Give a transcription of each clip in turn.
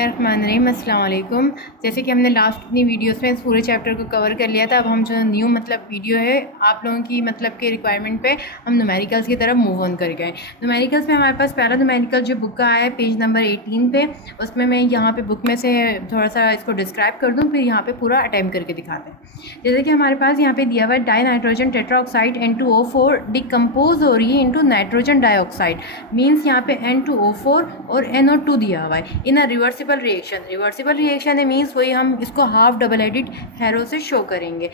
बिस्मिल्लाहिर्रहमानिर्रहीम। अस्सलाम वालेकुम। जैसे कि हमने लास्ट अपनी वीडियोस में इस पूरे चैप्टर को कवर कर लिया था, अब हम जो न्यू वीडियो है आप लोगों की के रिक्वायरमेंट पे हम न्यूमेरिकल्स की तरफ मूव ऑन कर गए। न्यूमेरिकल्स में हमारे पास पहला न्यूमेरिकल जो बुक का आया है पेज नंबर 18 पे, उसमें मैं यहाँ पे बुक में से थोड़ा सा इसको डिस्क्राइब कर दूँ, फिर यहाँ पे पूरा अटैम्प्ट करके दिखाते हैं। जैसे कि हमारे पास यहाँ पे दिया हुआ है die nitrogen tetroxide N2O4 decompose हो रही है इंटू नाइट्रोजन डाइऑक्साइड, मीन्स यहाँ पे N2O4 और NO2 दिया हुआ है इन अ रिवर्सिबल रिएक्शन है, मीन्स वही हम इसको हाफ डबल एडिड हैरो से शो करेंगे।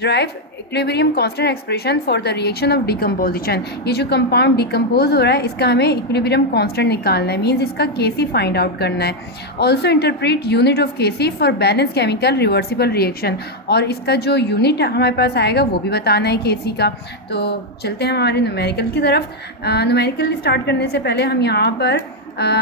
Drive equilibrium constant expression for the reaction of decomposition, ये जो कंपाउंड डिकम्पोज हो रहा है इसका हमें इक्विलिब्रियम कांस्टेंट निकालना है, मीन्स इसका केसी फाइंड आउट करना है। Also interpret unit of KC for balance chemical reversible reaction, और इसका जो यूनिट हमारे पास आएगा वो भी बताना है केसी का। तो चलते हैं हमारे न्यूमेरिकल की तरफ। न्यूमेरिकल स्टार्ट करने से पहले हम यहाँ पर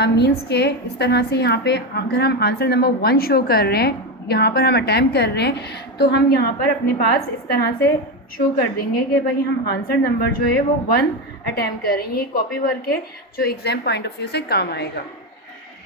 मीन्स के इस तरह से यहाँ पे अगर हम आंसर नंबर 1 शो कर रहे हैं, यहाँ पर हम अटैम्प्ट कर रहे हैं, तो हम यहाँ पर अपने पास इस तरह से शो कर देंगे कि भाई हम आंसर नंबर जो है वो 1 अटैम्प्ट कर रहे हैं। ये कॉपी वर्क है जो एग्ज़ाम पॉइंट ऑफ व्यू से काम आएगा।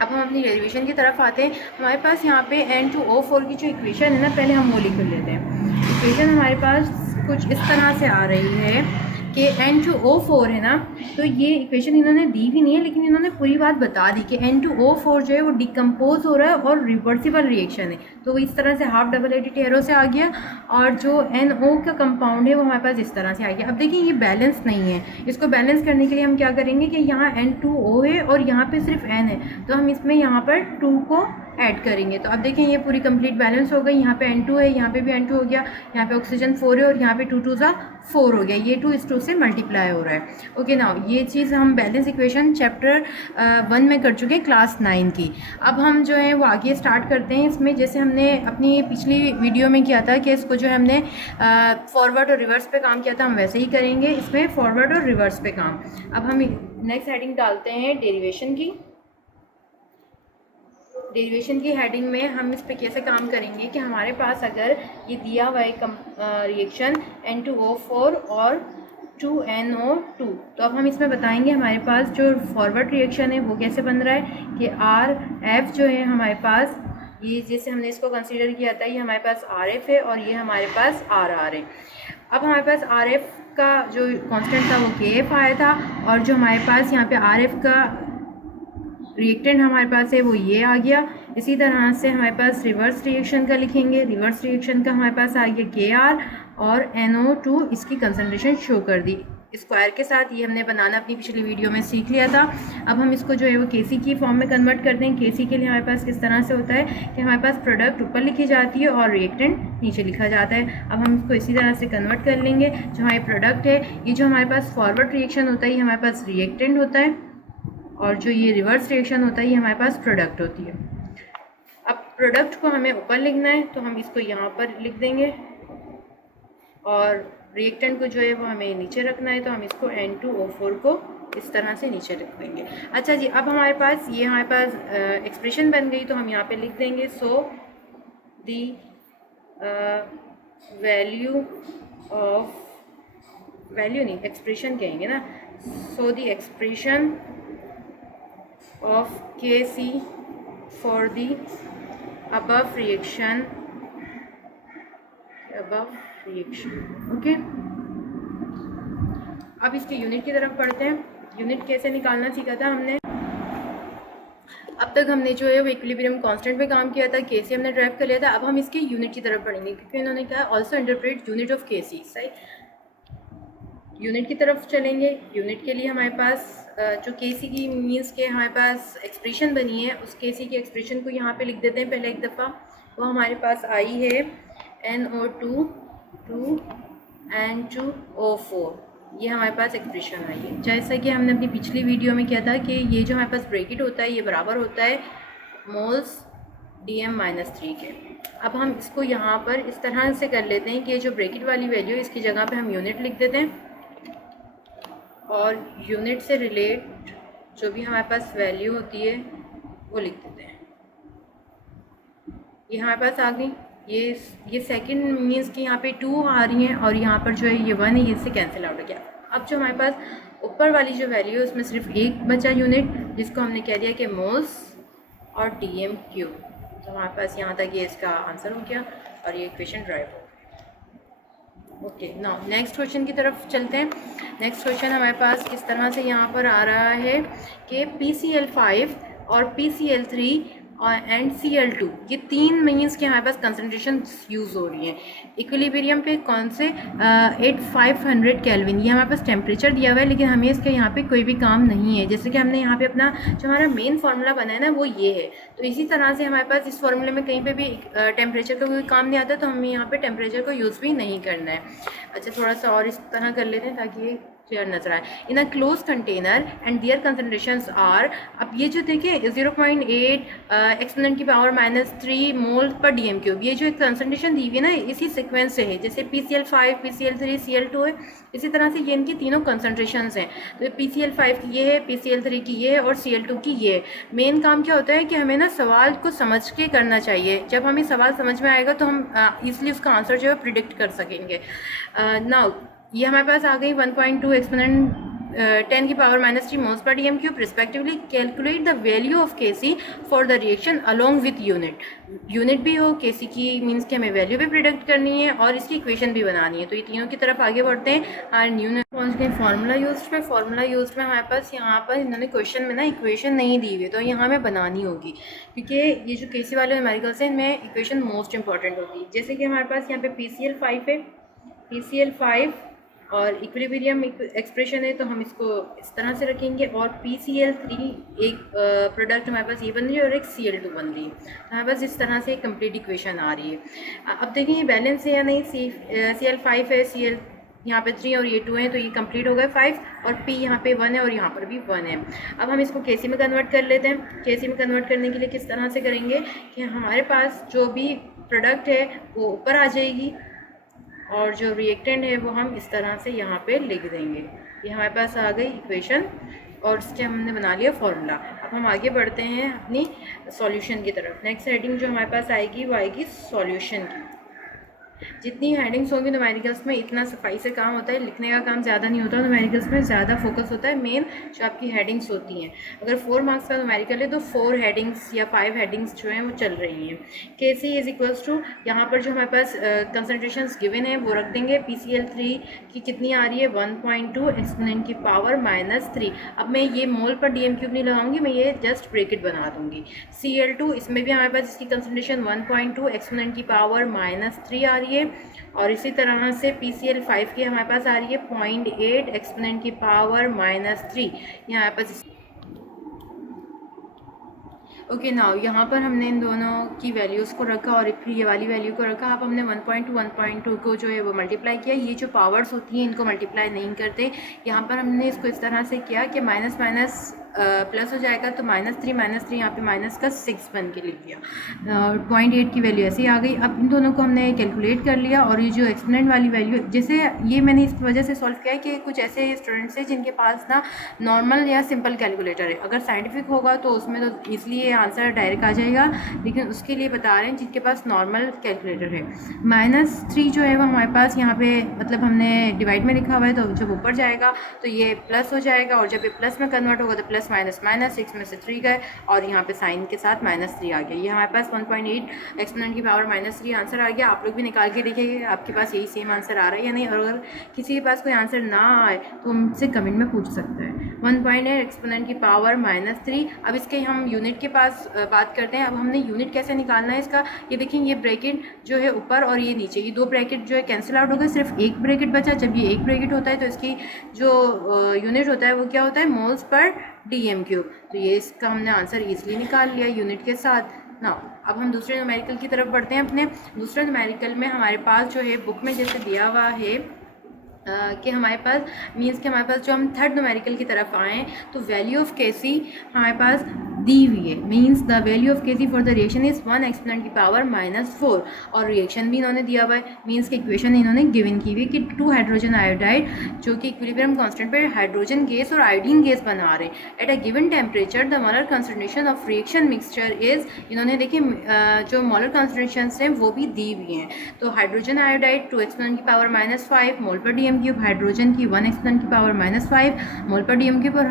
अब हम अपनी डेरिवेशन की तरफ आते हैं। हमारे पास यहाँ पे N2O4 की जो इक्वेशन है ना, पहले हम वो लिख लेते हैं। इक्वेशन हमारे पास कुछ इस तरह से आ रही है कि N2O4 है ना, तो ये इक्वेशन इन्होंने दी भी नहीं है, लेकिन इन्होंने पूरी बात बता दी कि N2O4 जो है वो डिकम्पोज हो रहा है और रिवर्सिबल रिएक्शन है, तो इस तरह से हाफ डबल एडिड एरो से आ गया। और जो NO का कंपाउंड है वो हमारे पास इस तरह से आ गया। अब देखिए ये बैलेंस नहीं है, इसको बैलेंस करने के लिए हम क्या करेंगे कि यहाँ N2O है और यहाँ पे सिर्फ N है, तो हम इसमें यहाँ पर 2 को ऐड करेंगे। तो अब देखें ये पूरी कंप्लीट बैलेंस हो गई। यहाँ पे N2 है, यहाँ पे भी N2 हो गया, यहाँ पे ऑक्सीजन 4 है और यहाँ पे 2 2 सा 4 हो गया, ये 2 इस 2 से मल्टीप्लाई हो रहा है। ओके ना, ये चीज़ हम बैलेंस इक्वेशन चैप्टर 1 में कर चुके हैं क्लास 9 की। अब हम जो है वो आगे स्टार्ट करते हैं इसमें, जैसे हमने अपनी पिछली वीडियो में किया था कि इसको जो है हमने फॉरवर्ड और रिवर्स पे काम किया था, हम वैसे ही करेंगे इसमें फॉरवर्ड और रिवर्स पे काम। अब हम नेक्स्ट हेडिंग डालते हैं डेरिवेशन की। डेरिवेशन की हेडिंग में हम इस पे कैसे काम करेंगे कि हमारे पास अगर ये दिया हुआ है रिएक्शन N2O4 और 2NO2, तो अब हम इसमें बताएंगे हमारे पास जो फॉरवर्ड रिएक्शन है वो कैसे बन रहा है कि RF जो है हमारे पास, ये जैसे हमने इसको कंसीडर किया था, ये हमारे पास RF है और ये हमारे पास RR है। अब हमारे पास RF का जो कांस्टेंट था वो KF आया था, और जो हमारे पास यहाँ पे RF का रिएक्टेंट हमारे पास है वो ये आ गया। इसी तरह से हमारे पास रिवर्स रिएक्शन का लिखेंगे, रिवर्स रिएक्शन का हमारे पास आ गया KR और NO2, इसकी कंसंट्रेशन शो कर दी स्क्वायर के साथ। ये हमने बनाना अपनी पिछली वीडियो में सीख लिया था। अब हम इसको जो है वो केसी की फॉर्म में कन्वर्ट करते हैं। केसी के लिए हमारे पास किस तरह से होता है कि हमारे पास प्रोडक्ट ऊपर लिखी जाती है और रिएक्टेंट नीचे लिखा जाता है। अब हम इसको इसी तरह से कन्वर्ट कर लेंगे। जो हमारे प्रोडक्ट है, ये जो हमारे पास फॉरवर्ड रिएक्शन होता है ये हमारे पास रिएक्टेंट होता है, और जो ये रिवर्स रिएक्शन होता है ये हमारे पास प्रोडक्ट होती है। अब प्रोडक्ट को हमें ऊपर लिखना है तो हम इसको यहाँ पर लिख देंगे, और रिएक्टेंट को जो है वो हमें नीचे रखना है, तो हम इसको N2O4 को इस तरह से नीचे रख देंगे। अच्छा जी, अब हमारे पास ये हमारे पास एक्सप्रेशन बन गई, तो हम यहाँ पे लिख देंगे so the value of, value नहीं एक्सप्रेशन कहेंगे ना, so the expression of Kc for the above reaction, okay. अब इसके यूनिट की तरफ पढ़ते हैं। यूनिट कैसे निकालना सीखा था हमने। अब तक हमने जो है वो इक्विलिब्रियम कांस्टेंट पे काम किया था, Kc हमने ड्राइव कर लिया था। अब हम इसके यूनिट की तरफ पढ़ेंगे, क्योंकि इन्होंने कहा also interpret unit of Kc, सही। यूनिट की तरफ चलेंगे। यूनिट के लिए हमारे पास जो केसी की मीन्स के हमारे पास एक्सप्रेशन बनी है, उस केसी की एक्सप्रेशन को यहाँ पे लिख देते हैं पहले एक दफ़ा। वो हमारे पास आई है NO2 N2O4, ये हमारे पास एक्सप्रेशन आई है। जैसा कि हमने अपनी पिछली वीडियो में किया था कि ये जो हमारे पास ब्रैकेट होता है ये बराबर होता है मोल्स DM-3 के। अब हम इसको यहाँ पर इस तरह से कर लेते हैं कि जो ब्रैकेट वाली वैल्यू इसकी जगह पे हम यूनिट लिख देते हैं, और यूनिट से रिलेट जो भी हमारे पास वैल्यू होती है वो लिख देते हैं। ये हमारे पास आ गई। ये सेकंड मीन्स कि यहाँ पे 2 आ रही हैं और यहाँ पर जो है ये 1 है, ये इससे कैंसिल आउट हो गया। अब जो हमारे पास ऊपर वाली जो वैल्यू है उसमें सिर्फ एक बचा यूनिट, जिसको हमने कह दिया कि मोल्स और DM³ तो हमारे पास यहाँ तक ये इसका आंसर हो गया और ये इक्वेशन ड्राइव हो गई। ओके नाउ नेक्स्ट क्वेश्चन की तरफ चलते हैं। नेक्स्ट क्वेश्चन हमारे पास किस तरह से यहाँ पर आ रहा है कि PCl5 और PCl3 और एंड Cl2 ये तीन मीन्स के हमारे पास कंसनट्रेशन यूज़ हो रही हैं इक्विलिब्रियम पे कौन से 8500 केल्विन। ये हमारे पास टेम्परेचर दिया हुआ है लेकिन हमें इसके यहाँ पे कोई भी काम नहीं है। जैसे कि हमने यहाँ पे अपना जो हमारा मेन फार्मूला बना है ना वो ये है, तो इसी तरह से हमारे पास इस फार्मूले में कहीं पे भी टेम्परेचर का कोई काम नहीं आता तो हमें यहाँ पे टेम्परेचर को यूज़ भी नहीं करना है। अच्छा थोड़ा सा और इस तरह कर लेते हैं ताकि ये क्लियर नजर आए। In a close container and their concentrations are, अब ये जो देखिए 0.8 एक्सपोनेंट की पावर -3 मोल पर DM³, ये जो कंसनट्रेशन दी हुई है ना इसी सीक्वेंस से है। जैसे PCl5 PCl3 Cl2 है, इसी तरह से ये इनकी तीनों कंसनट्रेशंस हैं। तो PCl5 की ये है, PCl3 की ये है और Cl2 की ये है। मेन काम क्या होता है कि हमें ना सवाल को समझ के करना चाहिए। जब हमें सवाल समझ में आएगा तो हम ईजिली उसका आंसर जो है प्रिडिक्ट कर सकेंगे। नाउ ये हमारे पास आ गई 1.2 एक्सपोनेंट 10 की power -3 moles per DM³ respectively. Calculate the value of Kc for the reaction along with unit. Unit भी हो, Kc की मीन्स कि हमें वैल्यू भी प्रिडिक्ट करनी है और इसकी इक्वेशन भी बनानी है। तो ये तीनों की तरफ आगे बढ़ते हैं और यूनिट पहुँच गए फार्मूला यूज पे। फार्मूला यूज में हमारे पास यहाँ पर इन्होंने क्वेश्चन में ना इक्वेशन नहीं दी हुई, तो यहाँ हमें बनानी होगी क्योंकि ये जो Kc वाले न्यूमेरिकल्स हैं इनमें इक्वेशन मोस्ट इंपॉर्टेंट होती है। जैसे कि हमारे पास यहाँ पे PCl5 है, PCl5 और इक्विलिब्रियम एक्सप्रेशन है तो हम इसको इस तरह से रखेंगे और PCl3 एक प्रोडक्ट हमारे पास ये बन रही है और एक Cl2 बन रही है। तो हमारे पास इस तरह से एक कंप्लीट इक्वेशन आ रही है। अब देखिए ये बैलेंस है या नहीं। Cl5 है, Cl यहाँ पे 3 और ये 2 है तो ये कंप्लीट हो गए 5 और P यहाँ पे 1 है और यहाँ पर भी 1 है। अब हम इसको Kc में कन्वर्ट कर लेते हैं। Kc में कन्वर्ट करने के लिए किस तरह से करेंगे कि हमारे पास जो भी प्रोडक्ट है वो ऊपर आ जाएगी और जो रिएक्टेंट है वो हम इस तरह से यहाँ पे लिख देंगे। ये हमारे पास आ गई इक्वेशन और इसके हमने बना लिया फॉर्मूला। अब हम आगे बढ़ते हैं अपनी सॉल्यूशन की तरफ। नेक्स्ट हेडिंग जो हमारे पास आएगी वो आएगी सॉल्यूशन की। जितनी हेडिंग्स होंगी न्यूमेरिकल्स में इतना सफाई से काम होता है, लिखने का काम ज़्यादा नहीं होता। न्यूमेरिकल्स में ज़्यादा फोकस होता है मेन जो आपकी हेडिंग्स होती हैं। अगर 4 मार्क्स का न्यूमेरिकल है तो 4 हेडिंग्स या 5 हेडिंग्स जो हैं वो चल रही हैं। Kc इज इक्वल्स टू यहाँ पर जो हमारे पास कंसनट्रेशंस गिवन है वो रख देंगे। PCl3 की कितनी आ रही है 1.2 एक्सपोनेंट की पावर -3। अब मैं ये मोल पर DM³ नहीं लगाऊंगी, मैं ये जस्ट ब्रैकेट बना दूंगी। Cl2 इसमें भी हमारे पास इसकी कंसनट्रेशन 1.2 एक्सपोनेंट की पावर -3 आ रही है और इसी तरह से PCl5 की हमारे पास आ रही है 0.8 एक्सपोनेंट की पावर -3 यहाँ पास। ओके नाउ यहाँ पर हमने इन दोनों की वैल्यूज़ को रखा और फिर ये वाली वैल्यू को रखा। अब हमने 1.2 को जो है वो मल्टीप्लाई किया। ये जो पावर्स होती हैं इनको मल्टीप्लाई नहीं करते। यहाँ पर हमने इसको इस तरह से किया कि माइनस माइनस प्लस हो जाएगा तो -3 यहाँ पे माइनस का 6 बन के लिख दिया। 0.8 की वैल्यू ऐसे ही आ गई। अब इन दोनों को हमने कैलकुलेट कर लिया और ये जो एक्सपोनेंट वाली वैल्यू, जैसे ये मैंने इस वजह से सॉल्व किया है कि कुछ ऐसे स्टूडेंट्स हैं जिनके पास ना नॉर्मल या सिंपल कैलकुलेटर है। अगर साइंटिफिक होगा तो उसमें तो इसलिए आंसर डायरेक्ट आ जाएगा, लेकिन उसके लिए बता रहे हैं जिनके पास नॉर्मल कैलकुलेटर है। -3 जो है वो हमारे पास यहाँ पे मतलब हमने डिवाइड में लिखा हुआ है, तो जब ऊपर जाएगा तो ये प्लस हो जाएगा और जब ये प्लस में कन्वर्ट होगा तो प्लस माइनस माइनस 6 में से 3 गए और यहाँ पे साइन के साथ -3 आ गया। ये हमारे पास 1.8 एक्सपोनेंट की पावर -3 आंसर आ गया। आप लोग भी निकाल के देखिए आपके पास यही सेम आंसर आ रहा है या नहीं, और अगर किसी के पास कोई आंसर ना आए तो हमसे कमेंट में पूछ सकते हैं। 1.8 एक्सपोनेंट की पावर -3। अब इसके हम यूनिट के पास बात करते हैं। अब हमने यूनिट कैसे निकालना है इसका, ये देखिए ये ब्रैकेट जो है ऊपर और ये नीचे, ये 2 ब्रैकेट जो है कैंसिल आउट हो गए, सिर्फ एक ब्रैकेट बचा। जब ये एक ब्रैकेट होता है तो इसकी जो यूनिट होता है वो क्या होता है, मोल्स पर DM³। तो ये इसका हमने आंसर ईजिली निकाल लिया यूनिट के साथ ना। अब हम दूसरे न्यूमेरिकल की तरफ बढ़ते हैं। अपने दूसरे न्यूमेरिकल में हमारे पास जो है बुक में जैसे दिया हुआ है कि हमारे पास मीन्स कि हमारे पास जो हम थर्ड न्यूमेरिकल की तरफ आएँ तो वैल्यू ऑफ Kc हमारे पास दी हुई है। Means the value of Kc for the reaction is 1 exponent की पावर -4 और रिएक्शन भी इन्होंने दिया हुआ है। मीन्स की इक्वेशन इन्होंने गिवन की हुई है कि 2 हाइड्रोजन आयोडाइड जो कि इक्विलिब्रियम कांस्टेंट पर हाइड्रोजन गैस और आयोडीन गैस बना रहे हैं at a given temperature the molar concentration of reaction mixture is, इन्होंने देखिए जो मोलर कंसंट्रेशन हैं वो भी दी हुई हैं। तो हाइड्रोजन आयोडाइड 2 एक्सपोनेंट की पावर -5 मोल पर DM³, हाइड्रोजन की 1 एक्सपोनेंट की पावर -5 मोल पर DM³ और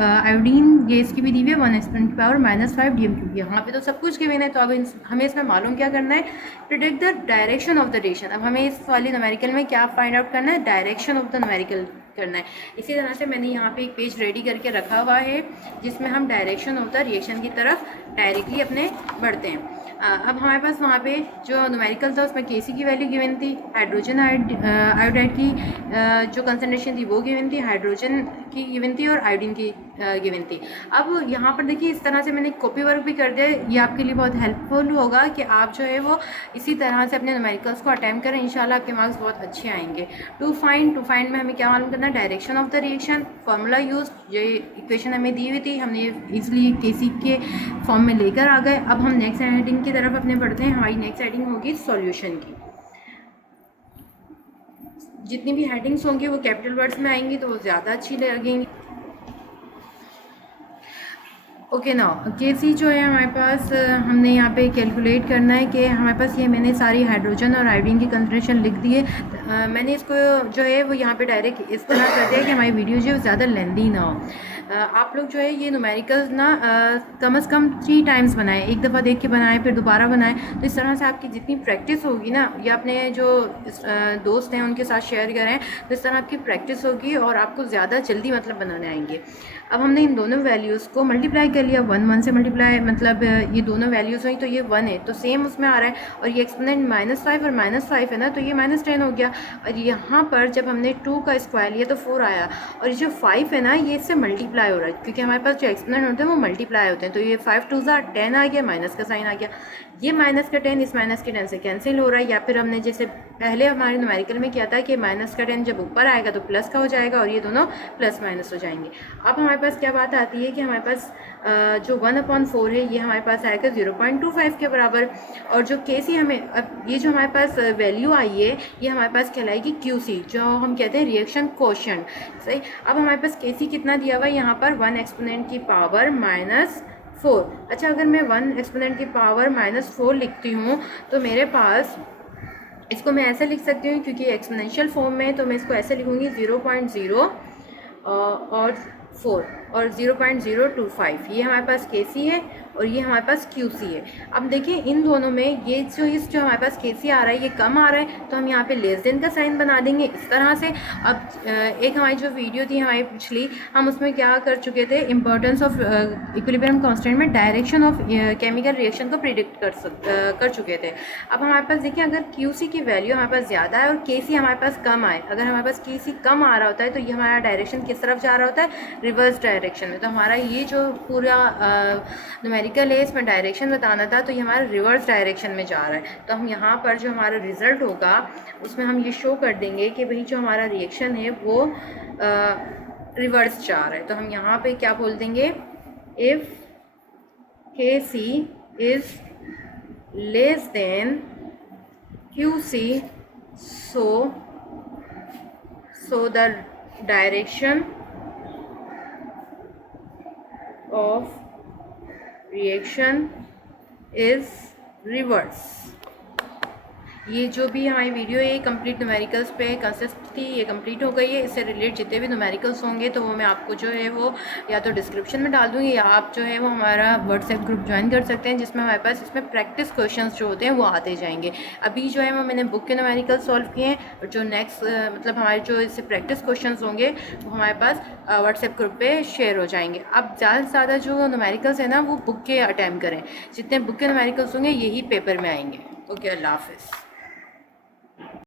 आयोडीन गैस की भी दी हुई है 1 एक्सपोनेंट एक्सपोनेंट की पावर -5 dm3। यहाँ पे तो सब कुछ गिवन है, तो अब हमें इसमें मालूम क्या करना है, predict the direction of the radiation. अब हमें इस वाली न्यूमेरिकल में क्या फाइंड आउट करना है, डायरेक्शन ऑफ द न्यूमेरिकल करना है। इसी तरह से मैंने यहाँ पे एक पेज रेडी करके रखा हुआ है जिसमें हम डायरेक्शन ऑफ द रिएक्शन की तरफ डायरेक्टली अपने बढ़ते हैं। अब हमारे पास वहाँ पे जो न्यूमेरिकल था उसमें Kc की वैल्यू गिवन थी, हाइड्रोजन आयोडाइड की जो कंसनट्रेशन थी वो गिवन थी, हाइड्रोजन की गिवन थी और आयोडीन की गिवन थी। अब यहाँ पर देखिए इस तरह से मैंने कॉपी वर्क भी कर दिया, ये आपके लिए बहुत हेल्पफुल होगा कि आप जो है वो इसी तरह से अपने न्यूमेरिकल्स को अटैम्प्ट करें, इंशाल्लाह आपके मार्क्स बहुत अच्छे आएंगे। टू फाइंड में हमें क्या मालूम करना है, direction of the reaction, formula use, ये इक्वेशन हमें दी हुई थी, हमने इजीली Kc के फॉर्म में लेकर आ गए। अब हम नेक्स्ट हेडिंग की तरफ अपने बढ़ते हैं। हमारी नेक्स्ट हेडिंग होगी सॉल्यूशन की। जितनी भी हेडिंग्स होंगी वो कैपिटल वर्ड्स में आएंगी तो वो ज़्यादा अच्छी लगेंगी। ओके नाउ Kc जो है हमारे पास हमने यहाँ पे कैलकुलेट करना है कि हमारे पास ये मैंने सारी हाइड्रोजन और आयोडीन की कंसंट्रेशन लिख दी है। मैंने इसको जो है वो यहाँ पे डायरेक्ट इस तरह कर दिया कि हमारी वीडियो जो है ज़्यादा लेंदी ना हो। आप लोग जो है ये न्यूमेरिकल्स ना कम से कम 3 टाइम्स बनाएं, एक दफ़ा देख के बनाएं फिर दोबारा बनाएं, तो इस तरह से आपकी जितनी प्रैक्टिस होगी ना, या अपने जो दोस्त हैं उनके साथ शेयर करें, तो इस तरह आपकी प्रैक्टिस होगी और आपको ज़्यादा जल्दी मतलब बनाने आएंगे। अब हमने इन दोनों वैल्यूज़ को मल्टीप्लाई कर लिया, 1 से मल्टीप्लाई, मतलब ये दोनों वैल्यूज़ हुई तो ये 1 है तो सेम उसमें आ रहा है, और ये एक्सपोनेंट -5 और -5 है ना, तो ये -10 हो गया। और यहाँ पर जब हमने 2 का स्क्वायर लिया तो 4 आया, और ये जो 5 है ना ये इससे मल्टीप्लाई हो रहा है, क्योंकि हमारे पास जो एक्सपोनेंट होते हैं वो मल्टीप्लाई होते हैं। तो ये 5 2 10 आ गया, माइनस का साइन आ गया, ये माइनस का 10 इस माइनस के 10 से कैंसिल हो रहा है। या फिर हमने जैसे पहले हमारे न्यूमेरिकल में किया था कि माइनस का 10 जब ऊपर आएगा तो प्लस का हो जाएगा, और ये दोनों प्लस माइनस हो जाएंगे। अब हमारे पास क्या बात आती है कि हमारे पास जो 1/4 है ये हमारे पास आएगा 0.25 के बराबर, और जो Kc हमें, अब ये जो हमारे पास वैल्यू आई है ये हमारे पास कहलाएगी Qc, जो हम कहते हैं रिएक्शन कोशेंट। सही, अब हमारे पास Kc कितना दिया हुआ है यहाँ पर, 1 एक्सपोनेंट की पावर -4। अच्छा, अगर मैं 1 एक्सपोनेंट की पावर -4 लिखती हूँ तो मेरे पास, इसको मैं ऐसे लिख सकती हूँ क्योंकि एक्सपोनेंशियल फॉर्म में, तो मैं इसको ऐसे लिखूँगी 0.0 और 4 और 0.025, ये हमारे पास Kc है और ये हमारे पास Qc है। अब देखिए इन दोनों में ये जो हमारे पास Kc आ रहा है ये कम आ रहा है, तो हम यहाँ पे लेस देन का साइन बना देंगे इस तरह से। अब एक हमारी जो वीडियो थी हमारी पिछली, हम उसमें क्या कर चुके थे, इम्पोर्टेंस ऑफ इक्विलिब्रियम कांस्टेंट में डायरेक्शन ऑफ केमिकल रिएक्शन को प्रिडिक्ट कर चुके थे। अब हमारे पास देखिए अगर Qc की वैल्यू हमारे पास ज़्यादा है और Kc हमारे पास कम आए, अगर हमारे पास Kc कम आ रहा होता है तो ये हमारा डायरेक्शन किस तरफ जा रहा होता है, रिवर्स डायरेक्शन में। तो हमारा ये जो पूरा न्यूमेरिकल है इसमें डायरेक्शन बताना था, तो ये हमारा रिवर्स डायरेक्शन में जा रहा है। तो हम यहाँ पर जो हमारा रिज़ल्ट होगा उसमें हम ये शो कर देंगे कि भाई जो हमारा रिएक्शन है वो रिवर्स जा रहा है। तो हम यहाँ पे क्या बोल देंगे, if Kc is less than Qc so the direction of reaction is reverse। ये जो भी हमारी वीडियो है कंप्लीट न्यूमेरिकल्स पे कंसिस्ट थी, ये कंप्लीट हो गई है। इससे रिलेटेड जितने भी न्यूमेरिकल्स होंगे तो वो मैं आपको जो है वो या तो डिस्क्रिप्शन में डाल दूँगी, या आप जो है वो हमारा व्हाट्सएप ग्रुप ज्वाइन कर सकते हैं, जिसमें हमारे पास इसमें प्रैक्टिस क्वेश्चंस जो होते हैं वो आते जाएंगे। अभी जो है वो मैंने बुक के न्यूमेरिकल सॉल्व किए हैं, और जो नेक्स्ट मतलब हमारे जो इससे प्रैक्टिस क्वेश्चन होंगे वो हमारे पास व्हाट्सएप ग्रुप पर शेयर हो जाएंगे। अब ज़्यादा से ज़्यादा जो न्यूमेरिकल्स है ना वो बुक के अटैम्प्ट करें, जितने बुक के न्यूमेरिकल्स होंगे यही पेपर में आएंगे। ओके, अल्लाह हाफ़िज़।